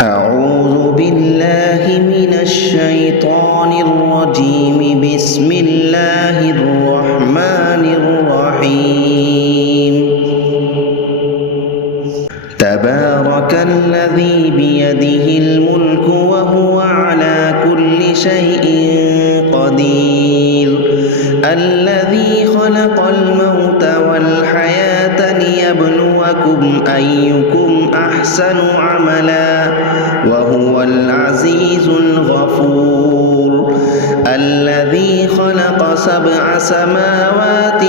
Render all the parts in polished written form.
أعوذ بالله من الشيطان الرجيم. بسم الله الرحمن الرحيم. تبارك الذي بيده الملك وهو على كل شيء قدير. الذي خلق الموت والحياة ليبلوكم أيكم أحسن عملا وهو العزيز الغفور. الذي خلق 7 سماوات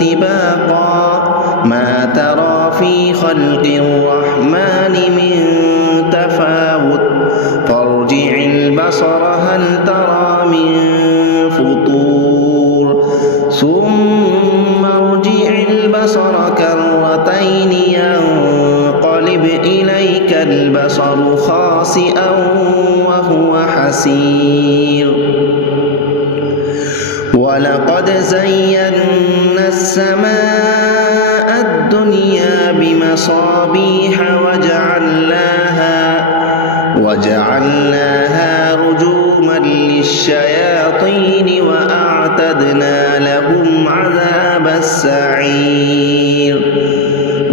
طباقا ما ترى في خلق الرحمن من تفاوت فارجع البصر هل ترى من فطور ثم ارجع البصر كرتين ينقلب إليك البصر خاسئا وهو حسير. ولقد زينا السماء الدنيا بمصابيح وجعلناها رجوما للشياطين وأعتدنا لهم عذاب السعير.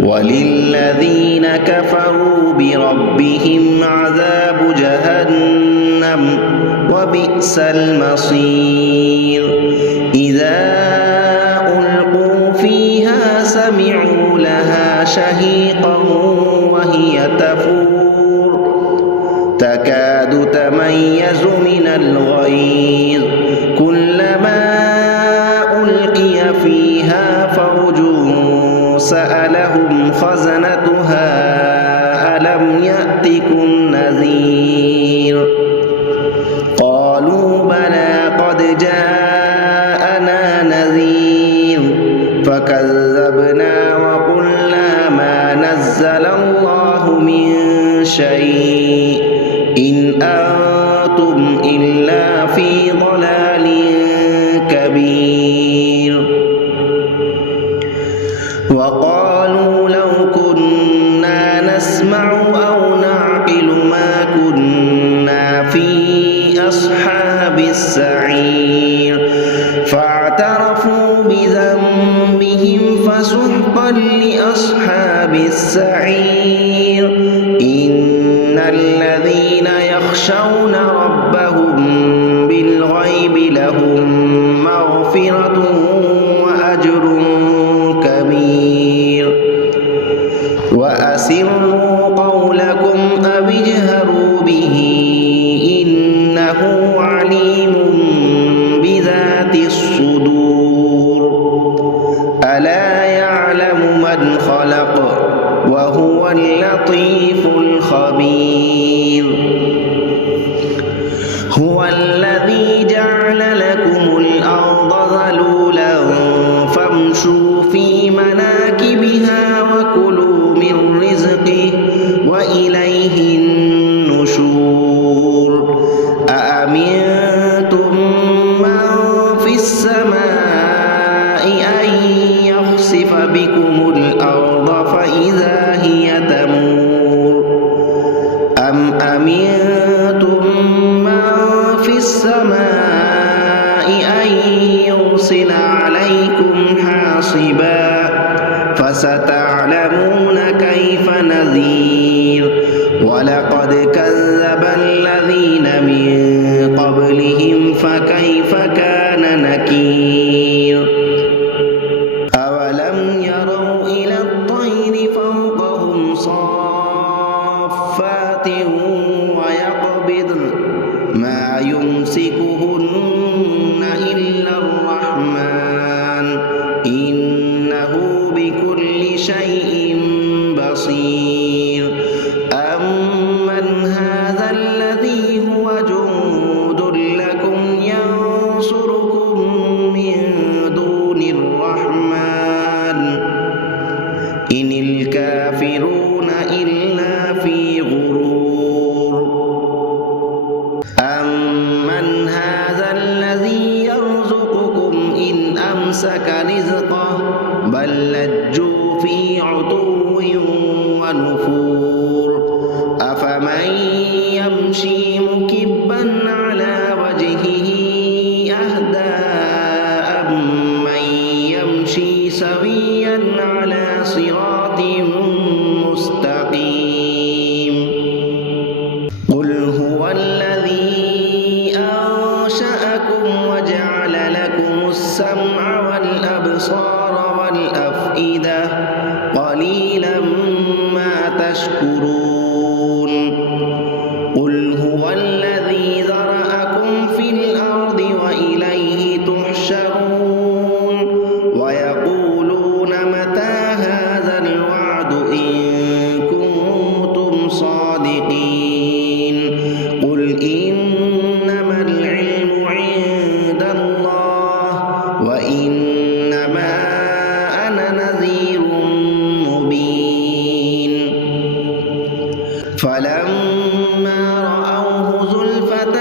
وللذين كفروا بربهم عذاب جهنم وبئس المصير. إذا ألقوا فيها سمعوا لها شهيقا وهي تفور تكاد تميز من الغيظ كلما ألقي فيها فوج سألهم خزنتها ألم يأتكم نذير قالوا بلى قد جاءنا نذير فكذبنا وقلنا ما نزل الله من شيء إن أنتم إلا في ضلال كبير. وقالوا لو كنا نسمع أو نعقل ما كنا في أصحاب السعير فاعترفوا بذنبهم فسحقا لأصحاب السعير. إن الذين يخشون ربهم بالغيب لهم مغفرة وأجر كبير. وأسروا قولكم أو اجهروا به إنه عليم بذات الصدور. ألا يعلم من خلق وهو اللطيف الخبير. هو الذي جعل لكم الأرض ذلولا فامشوا في مناكبها وكلوا من رزقه وإليه النشور. أأمنتم من في السماء أن يخسف بكم الأرض فإذا هي تمور أم أمنتم من في السماء أن يرسل عليكم حاصبا فستعلمون كيف نذير. ولقد كذب الذين من قبلهم فكيف كان نكير. أولم يروا إلى الطير فوقهم صافات ويقبضن ما يمسكهن إلا الرحمن إنه بكل شيء بصير. أمن هذا الذي هو جند لكم ينصركم من دون الرحمن إن الكافرون إلا في غرور. أمن هذا الذي يرزقكم إن أمسك رزقه بل لجوا في عتو ونفور. أفمن أفمن يمشي مكبا على وجهه أهدى أمن يمشي سويا على صراط مستقيم قل هو الذي أنشأكم وجعل لكم السمع والأبصار والأفئدة قليلا ما تشكرون قل هو الذي ذرأكم في الأرض وإليه تحشرون ويقولون متى هذا الوعد إن كنتم صادقين قل إنما العلم عند الله وإنما أنا نذير مبين فلما رأوه زلفة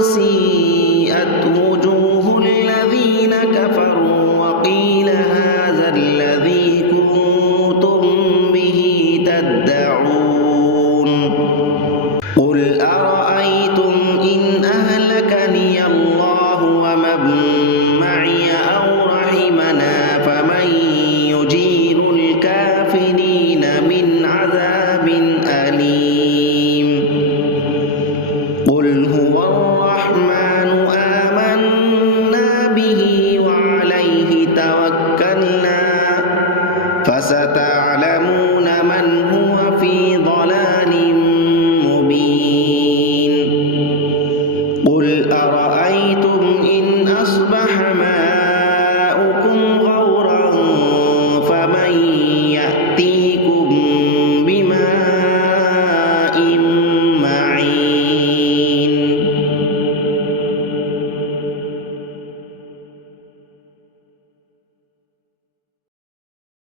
سيئت وجوه الذين كفروا وقيل هذا الذي كنتم به تدعون قل أرأيتم إن أهلكني الله ومن معي أو رحمنا فمن يجير الكافرين من عذاب